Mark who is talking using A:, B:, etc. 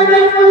A: আমার কোন